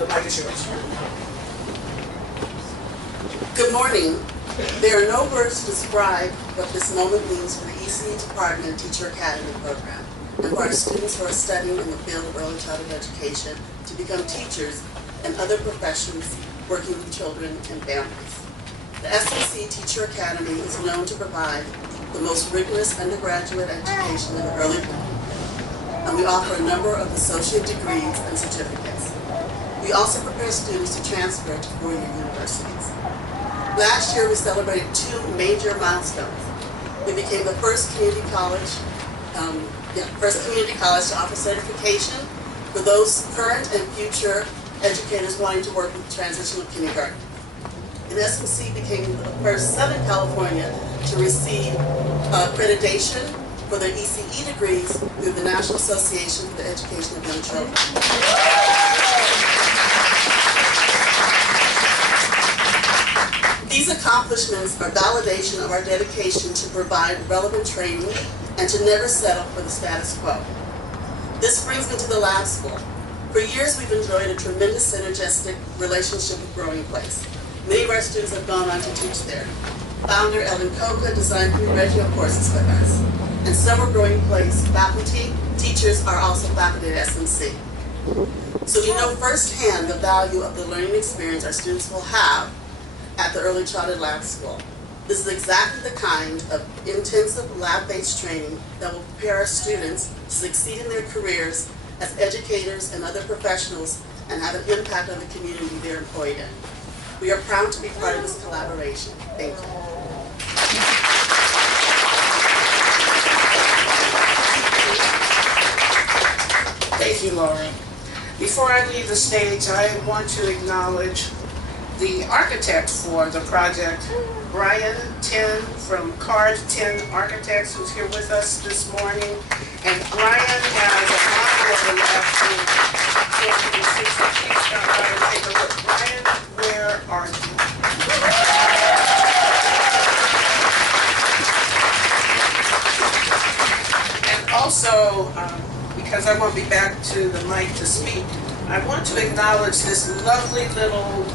The mic is yours. Good morning. There are no words to describe what this moment means for the ECE Department Teacher Academy program and for our students who are studying in the field of early childhood education to become teachers and other professions working with children and families. The SMC Teacher Academy is known to provide the most rigorous undergraduate education in the early learning, and we offer a number of associate degrees and certificates. We also prepare students to transfer to four-year universities. Last year, we celebrated two major milestones. We became the first community college to offer certification for those current and future educators wanting to work with transitional kindergarten. And SMC became the first Southern California to receive accreditation for their ECE degrees through the National Association for the Education of Young Children. These accomplishments are validation of our dedication to provide relevant training and to never settle for the status quo. This brings me to the lab school. For years, we've enjoyed a tremendous synergistic relationship with Growing Place. Many of our students have gone on to teach there. Founder Ellen Coca designed pre-graduate courses with us. And some of Growing Place faculty, teachers are also faculty at SMC. So we know firsthand the value of the learning experience our students will have at the Early Childhood Lab School. This is exactly the kind of intensive lab-based training that will prepare our students to succeed in their careers as educators and other professionals and have an impact on the community they're employed in. We are proud to be part of this collaboration. Thank you. Thank you, Laura. Before I leave the stage, I want to acknowledge the architect for the project, Brian 10 from Card 10 Architects, who's here with us this morning. And Brian has a model of the lab school. So you can see some sheets down by and take a look. Brian, where are you? And also, because I won't be back to the mic to speak, I want to acknowledge this lovely little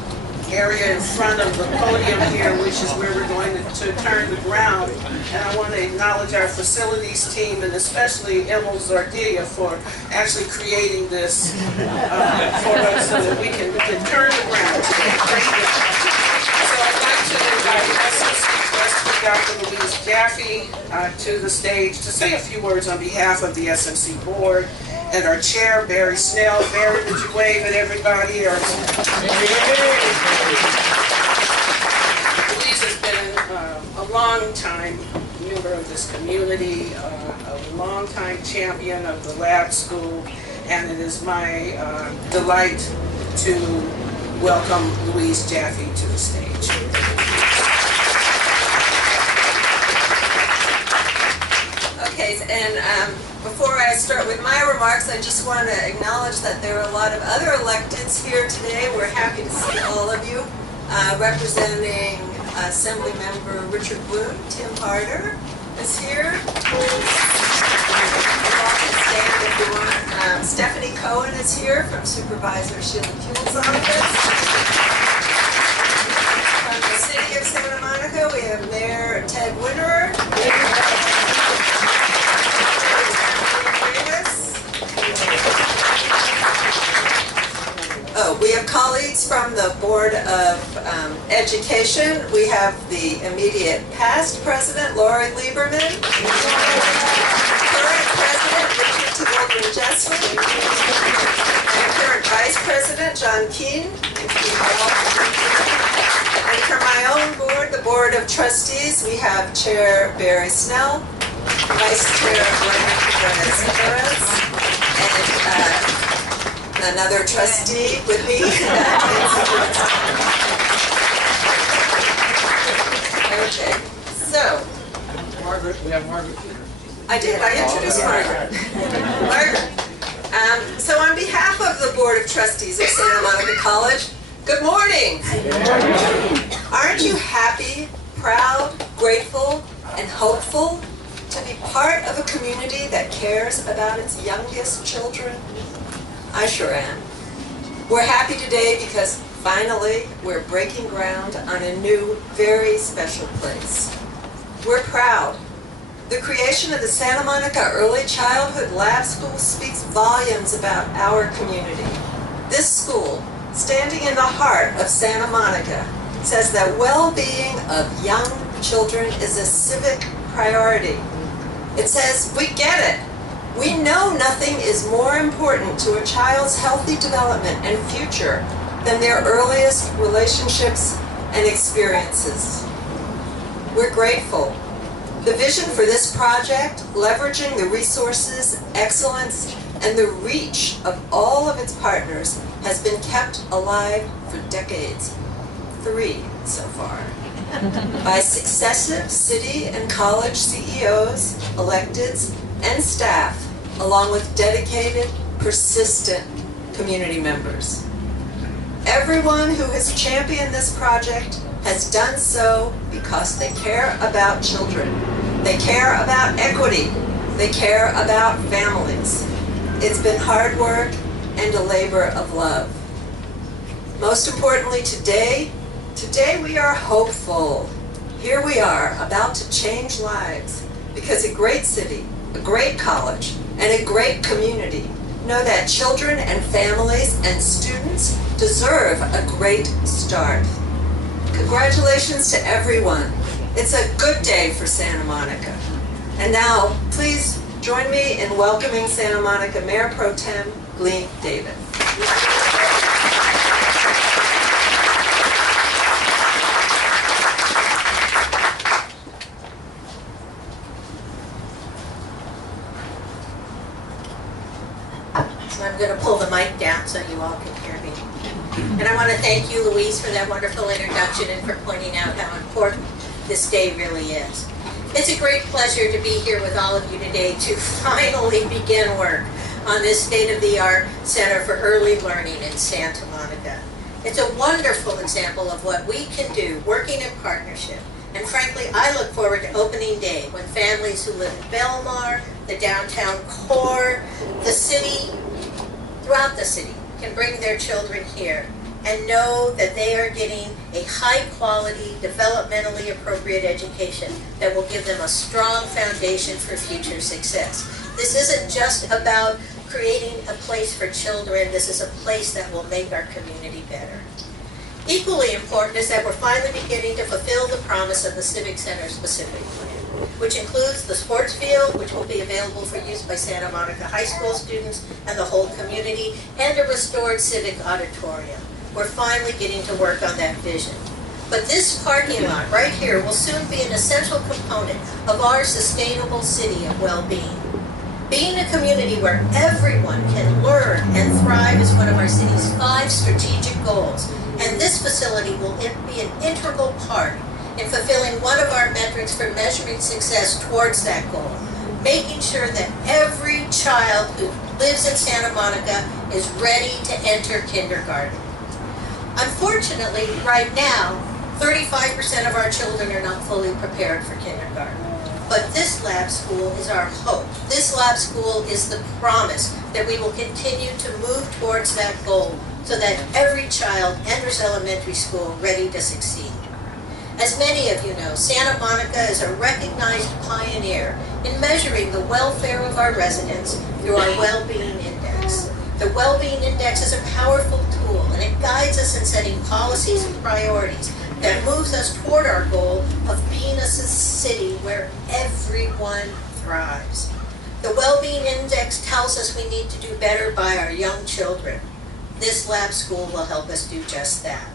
area in front of the podium here, which is where we're going to turn the ground. And I want to acknowledge our facilities team, and especially Emil Zardia, for actually creating this for us so that we can turn the ground today. Thank you. So I'd like to invite SMC President Dr. Louise Jaffe to the stage to say a few words on behalf of the SMC board, and our chair, Barry Snell. Barry, would you wave at everybody? Louise has been a long-time member of this community, a long-time champion of the lab school, and it is my delight to welcome Louise Jaffe to the stage. Okay, and before I start with my remarks, I just want to acknowledge that there are a lot of other electeds here today. We're happy to see all of you. Representing Assembly Member Richard Bloom, Tim Harder is here. You all can stand if you want. Stephanie Cohen is here from Supervisor Sheila Puel's office. From the City of Santa Monica, we have Mayor Ted Winterer. Oh, we have colleagues from the Board of Education. We have the immediate past president, Lori Lieberman. Current president, Richard Tavoldin Jessley. And current vice president, John Keene. And for my own board, the Board of Trustees, we have Chair Barry Snell, Vice Chair Lorena Perez, and another trustee with me. Okay, so. Margaret, we have Margaret here. I did, I introduced Margaret. Margaret. So on behalf of the Board of Trustees of Santa Monica College, good morning. Aren't you happy, proud, grateful, and hopeful to be part of a community that cares about its youngest children? I sure am. We're happy today because finally we're breaking ground on a new, very special place. We're proud. The creation of the Santa Monica Early Childhood Lab School speaks volumes about our community. This school, standing in the heart of Santa Monica, says that well-being of young children is a civic priority. It says, we get it. We know nothing is more important to a child's healthy development and future than their earliest relationships and experiences. We're grateful. The vision for this project, leveraging the resources, excellence, and the reach of all of its partners, has been kept alive for decades. 3 so far. By successive city and college CEOs, electeds, and staff, along with dedicated, persistent community members. Everyone who has championed this project has done so because they care about children. They care about equity. They care about families. It's been hard work and a labor of love. Most importantly, today we are hopeful. Here we are, about to change lives, because a great city, a great college, and a great community know that children and families and students deserve a great start. Congratulations to everyone. It's a good day for Santa Monica. And now, please join me in welcoming Santa Monica Mayor Pro Tem Glenn David. I'm going to pull the mic down so you all can hear me. And I want to thank you, Louise, for that wonderful introduction and for pointing out how important this day really is. It's a great pleasure to be here with all of you today to finally begin work on this state-of-the-art Center for Early Learning in Santa Monica. It's a wonderful example of what we can do working in partnership. And frankly, I look forward to opening day when families who live in Belmar, the downtown core, the city, throughout the city, can bring their children here and know that they are getting a high-quality, developmentally appropriate education that will give them a strong foundation for future success. This isn't just about creating a place for children. This is a place that will make our community better. Equally important is that we're finally beginning to fulfill the promise of the Civic Center specific plan, which includes the sports field, which will be available for use by Santa Monica High School students and the whole community, and a restored civic auditorium. We're finally getting to work on that vision. But this parking lot right here will soon be an essential component of our sustainable city of well-being. Being a community where everyone can learn and thrive is one of our city's 5 strategic goals, and this facility will be an integral part in fulfilling one of our metrics for measuring success towards that goal, making sure that every child who lives in Santa Monica is ready to enter kindergarten. Unfortunately, right now, 35% of our children are not fully prepared for kindergarten. But this lab school is our hope. This lab school is the promise that we will continue to move towards that goal so that every child enters elementary school ready to succeed. As many of you know, Santa Monica is a recognized pioneer in measuring the welfare of our residents through our Well-Being Index. The Well-Being Index is a powerful tool, and it guides us in setting policies and priorities that moves us toward our goal of being a city where everyone thrives. The Well-Being Index tells us we need to do better by our young children. This lab school will help us do just that.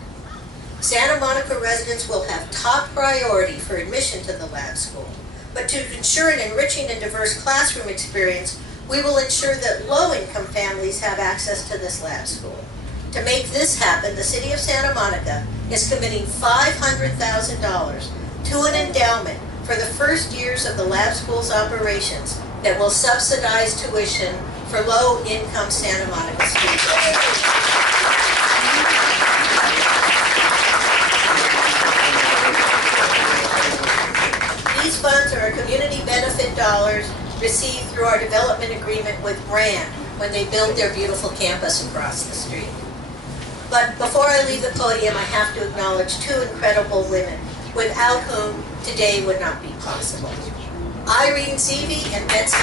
Santa Monica residents will have top priority for admission to the lab school, but to ensure an enriching and diverse classroom experience, we will ensure that low-income families have access to this lab school. To make this happen, the City of Santa Monica is committing $500,000 to an endowment for the first years of the lab school's operations that will subsidize tuition for low-income Santa Monica students. These funds are community benefit dollars received through our development agreement with Brand when they built their beautiful campus across the street. But before I leave the podium, I have to acknowledge two incredible women, without whom today would not be possible. Irene Civic and Betsy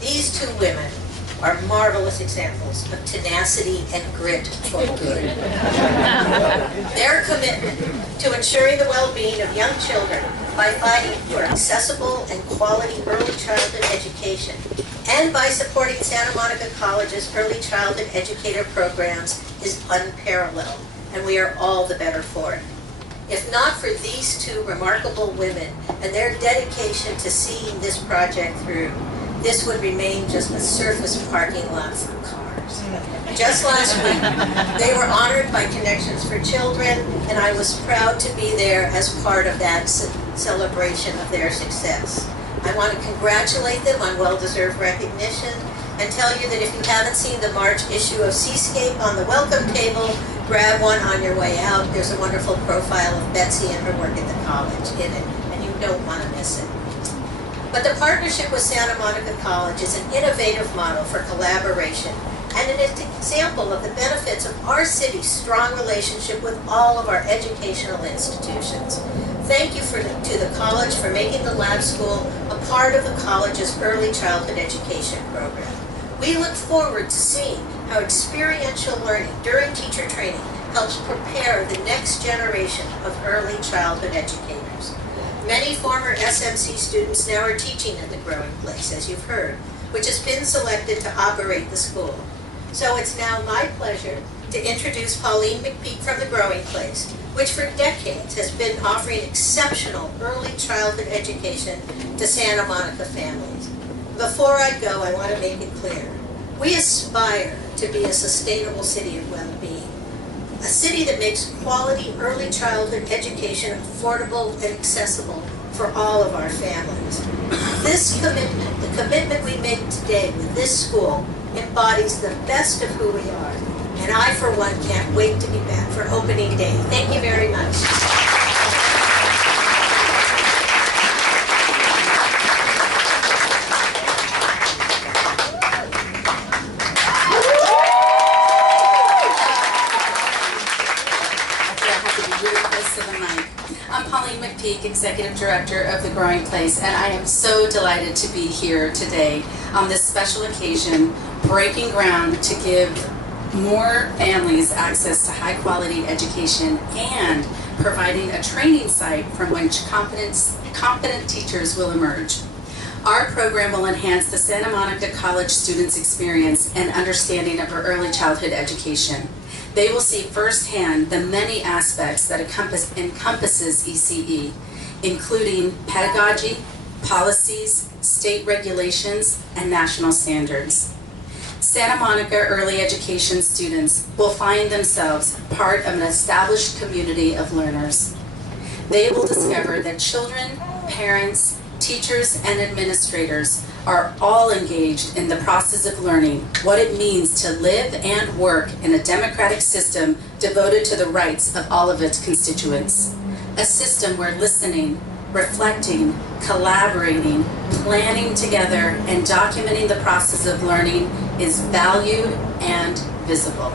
These two women are marvelous examples of tenacity and grit for good. Their commitment to ensuring the well-being of young children by fighting for accessible and quality early childhood education and by supporting Santa Monica College's early childhood educator programs is unparalleled, and we are all the better for it. If not for these two remarkable women and their dedication to seeing this project through, this would remain just a surface parking lot for cars. Just last week, they were honored by Connections for Children, and I was proud to be there as part of that celebration of their success. I want to congratulate them on well-deserved recognition and tell you that if you haven't seen the March issue of Seascape on the welcome table, grab one on your way out. There's a wonderful profile of Betsy and her work at the college in it, and you don't want to miss it. But the partnership with Santa Monica College is an innovative model for collaboration and an example of the benefits of our city's strong relationship with all of our educational institutions. Thank you to the college for making the lab school a part of the college's early childhood education program. We look forward to seeing how experiential learning during teacher training helps prepare the next generation of early childhood educators. Many former SMC students now are teaching at the Growing Place, as you've heard, which has been selected to operate the school. So it's now my pleasure to introduce Pauline McPeak from the Growing Place, which for decades has been offering exceptional early childhood education to Santa Monica families. Before I go, I want to make it clear. We aspire to be a sustainable city of well-being. A city that makes quality early childhood education affordable and accessible for all of our families. This commitment, the commitment we make today with this school, embodies the best of who we are. And I, for one, can't wait to be back for opening day. Thank you very much. I'm Pauline McPeak, Executive Director of the Growing Place, and I am so delighted to be here today on this special occasion, breaking ground to give more families access to high-quality education and providing a training site from which competent teachers will emerge. Our program will enhance the Santa Monica College students' experience and understanding of our early childhood education. They will see firsthand the many aspects that encompasses ECE, including pedagogy, policies, state regulations, and national standards. Santa Monica early education students will find themselves part of an established community of learners. They will discover that children, parents, teachers, and administrators are all engaged in the process of learning what it means to live and work in a democratic system devoted to the rights of all of its constituents. A system where listening, reflecting, collaborating, planning together, and documenting the process of learning is valued and visible.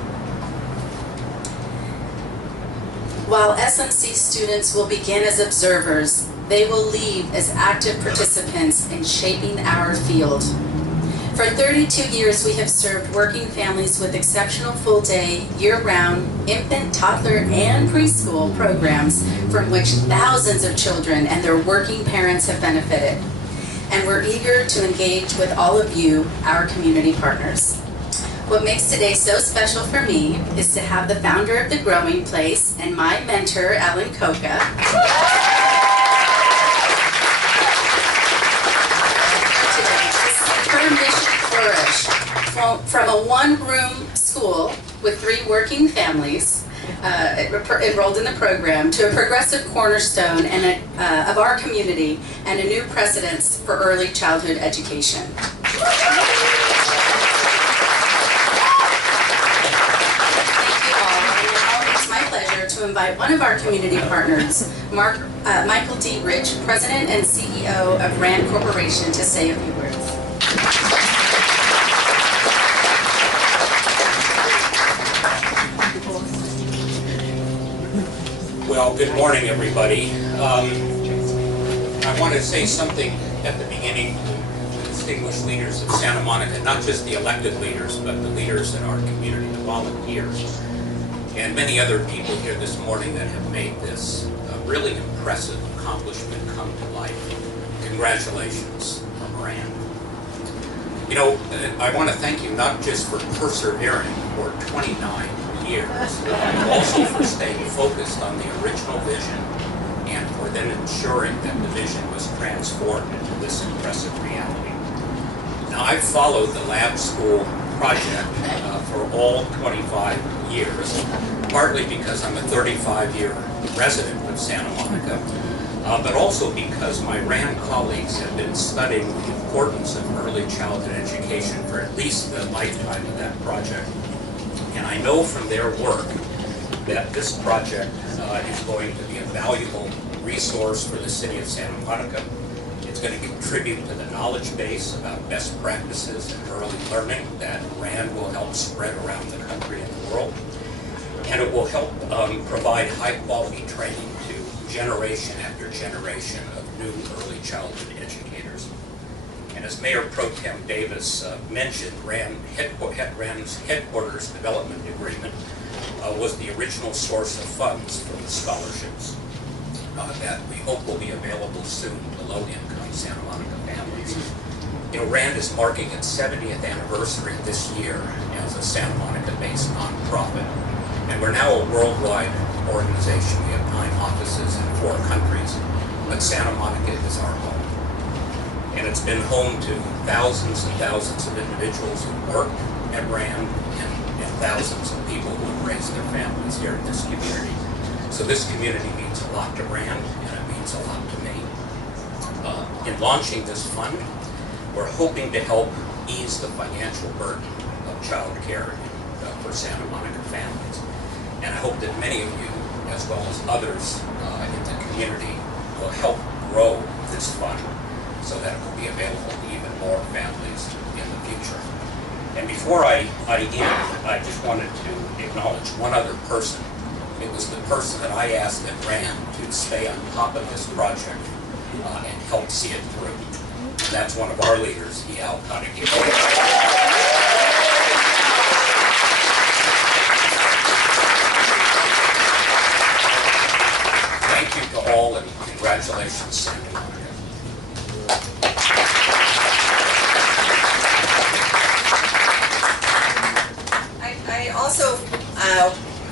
While SMC students will begin as observers, they will leave as active participants in shaping our field. For 32 years, we have served working families with exceptional full-day, year-round, infant, toddler, and preschool programs from which thousands of children and their working parents have benefited. And we're eager to engage with all of you, our community partners. What makes today so special for me is to have the founder of the Growing Place and my mentor, Ellen Coca, her mission flourish from a one-room school with 3 working families enrolled in the program to a progressive cornerstone of our community and a new precedence for early childhood education. To invite one of our community partners, Michael D. Rich, President and CEO of RAND Corporation, to say a few words. Well, good morning, everybody. I want to say something at the beginning to the distinguished leaders of Santa Monica, not just the elected leaders, but the leaders in our community, the volunteers, and many other people here this morning that have made this really impressive accomplishment come to life. Congratulations from RAND. You know, I want to thank you not just for persevering for 29 years, but also for staying focused on the original vision and for then ensuring that the vision was transformed into this impressive reality. Now, I've followed the lab school project for all 25 years, partly because I'm a 35-year resident of Santa Monica, but also because my RAND colleagues have been studying the importance of early childhood education for at least the lifetime of that project. And I know from their work that this project is going to be a valuable resource for the city of Santa Monica. It's going to contribute to the knowledge base about best practices in early learning that RAND will help spread around the country and the world. And it will help provide high-quality training to generation after generation of new early childhood educators. And as Mayor Pro Tem Davis mentioned, RAND's headquarters development agreement was the original source of funds for the scholarships that we hope will be available soon to low-income Santa Monica families. You know, RAND is marking its 70th anniversary this year as a Santa Monica-based nonprofit. And we're now a worldwide organization. We have 9 offices in 4 countries, but Santa Monica is our home. And it's been home to thousands and thousands of individuals who work at RAND and thousands of people who have raised their families here in this community. So this community means a lot to RAND, and it means a lot to me. In launching this fund, we're hoping to help ease the financial burden of child care for Santa Monica families. And I hope that many of you, as well as others in the community, will help grow this fund so that it will be available to even more families in the future. And before I end, I just wanted to acknowledge one other person. It was the person that I asked at RAND to stay on top of this project and help see it through. And that's one of our leaders, E.L. Carnegie. Thank you to all, and congratulations, Santa Monica. I also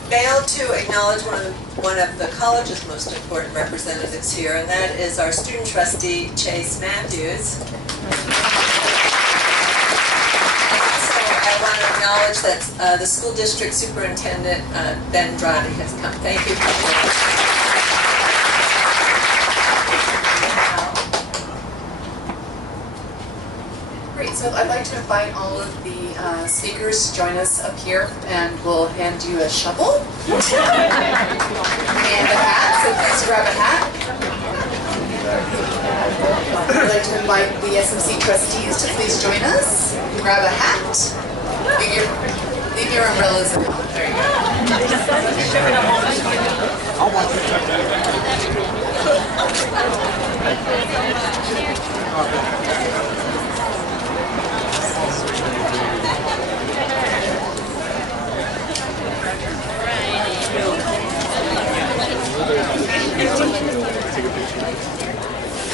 failed to acknowledge one of the college's most important representatives here, and that is our student trustee, Chase Matthews. Also, I want to acknowledge that the school district superintendent, Ben Dradi, has come. Thank you. Great, so I'd like to invite all of the speakers to join us up here, and we'll hand you a shovel and a hat, so please grab a hat. I'd like to invite the SMC trustees to please join us. Grab a hat. Leave your umbrellas at home. There you go.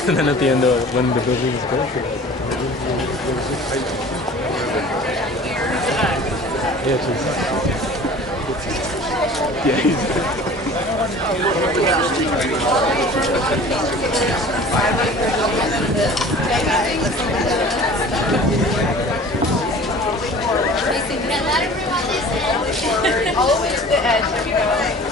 And then at the end, when the building is built, yeah, All the way to the edge. There we go.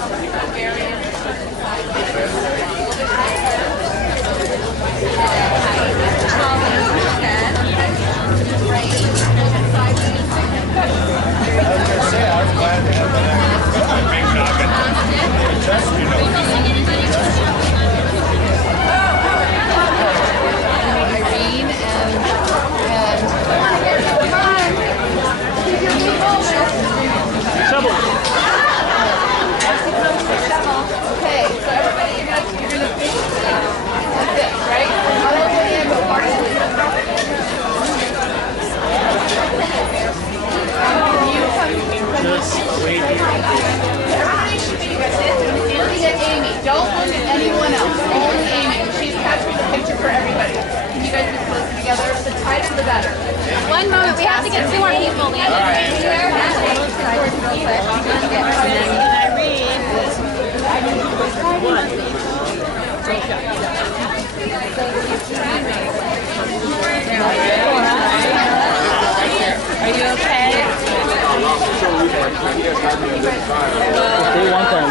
They want them.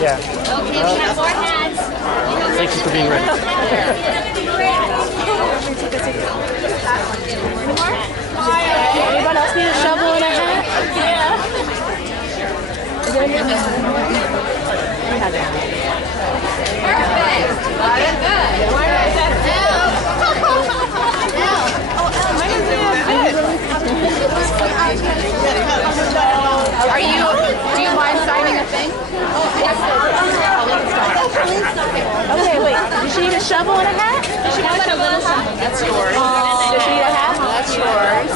Yeah. Okay, we have more hats. Thank you for being ready. Anyone else need a shovel and a hat? Yeah. Are you, do you mind signing a thing? Okay, wait. Does she need a shovel and a hat? Does she want a little shovel? That's yours. Does she need a hat? That's yours.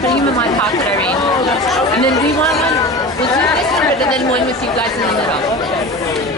Putting him in my pocket, Irene. And then we want one with you, and then one with you guys in the middle.